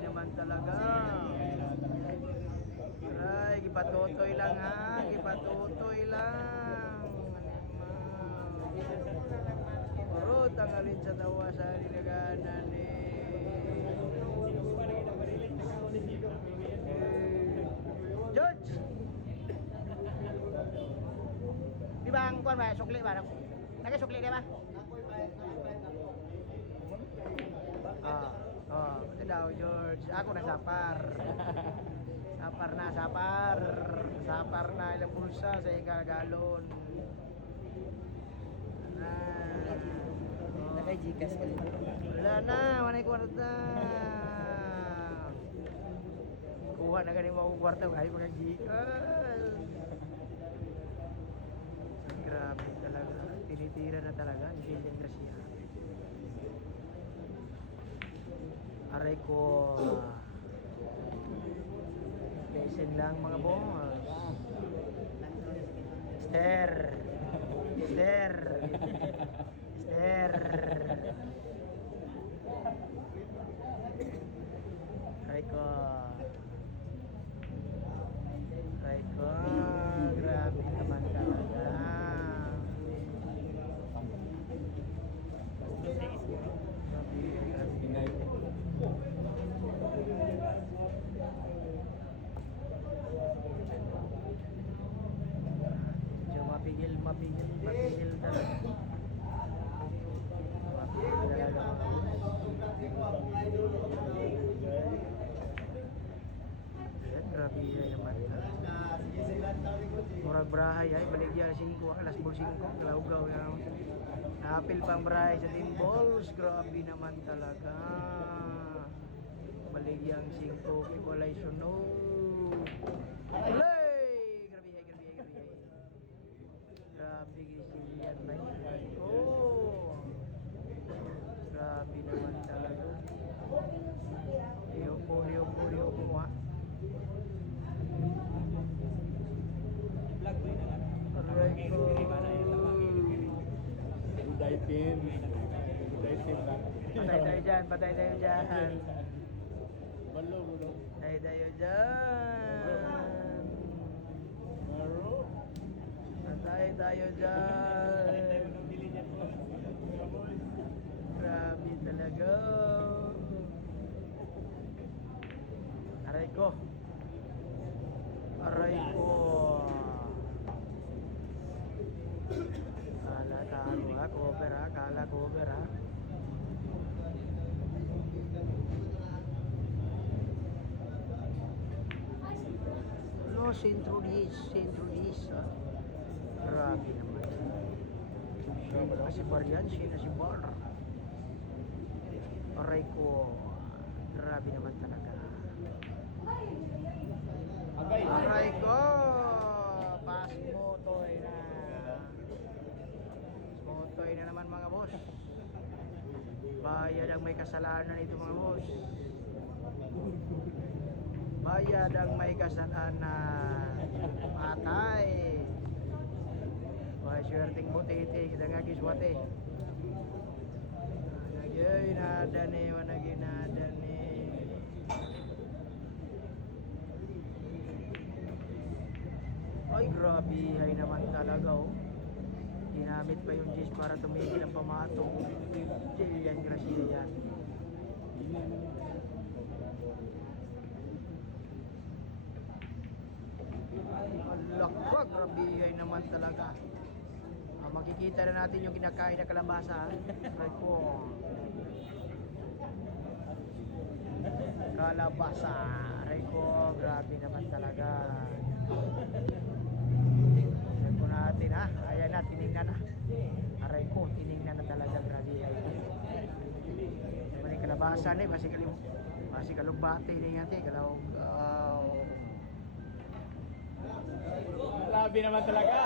naman talaga. Ay, gipatutoy lang ha, gipatutoy lang. Puro tanggalin sa tawa sa nilaganan George! Di ba ang kuwan ba? Sukli ba? Nagka-sukli di ba? Ito daw George. Ako nasapar. Sapar na, sapar. Sapar na ilang bulsa sa galon. Naka-Gcash ka dito. Wala na, manay kwarta. Kuha na ganing mga kwarta, ay mga Gcash. Grabe talaga, tinitira na talaga ni Jillian Garcia. Aray ko. Pesen lang mga boss. Esther. Esther. Esther. Aray ko. Aray ko. Grabe naman talaga. Mapigil talaga. Mapigil talaga. Grabe naman. Murag brahay ay baligya 5 alas 5 kalawgaw yan. Napil pang brahay sa team balls. Grabe naman talaga. Baligyang 5 equalization no. Grabe Gillian ba yun? Oh! Grabe naman talaga. Iyupo ha. Aray ko. Budaitin lang. Patay tayo dyan. Balo. Patay tayo dyan. Maro. Patay tayo dyan. Grabe talaga. Aray ko. Kala cover ha. No, centro dis ha. Grabe naman. Sino si Bar yan? Sino si Bar? Aray ko. Grabe naman talaga. Aray ko. Pasmotoy na. Pasmotoy na naman mga boss. Bayad ang may kasalanan ito mga boss. Bayad ang may kasalanan. Patay. Wah, swerting butiti kita ngagi swate. Nagyoy nada nih, managi nada nih. Ay grabe, ay naman talaga oh. Ginamit pa yung Jis para tumigil ang pamatong. Jillian Garcia yan. Alak, grabe ay naman talaga. Makikita na natin yung kinakain na kalabasa. Right po. Kalabasa. Right po, grabe naman talaga. Aray po natin ha. Ayan na, tinignan na. Aray ko, tinignan na talaga. Grabe. Mali kalabasa na eh. Basi kalugbate na yan. Grabe naman talaga.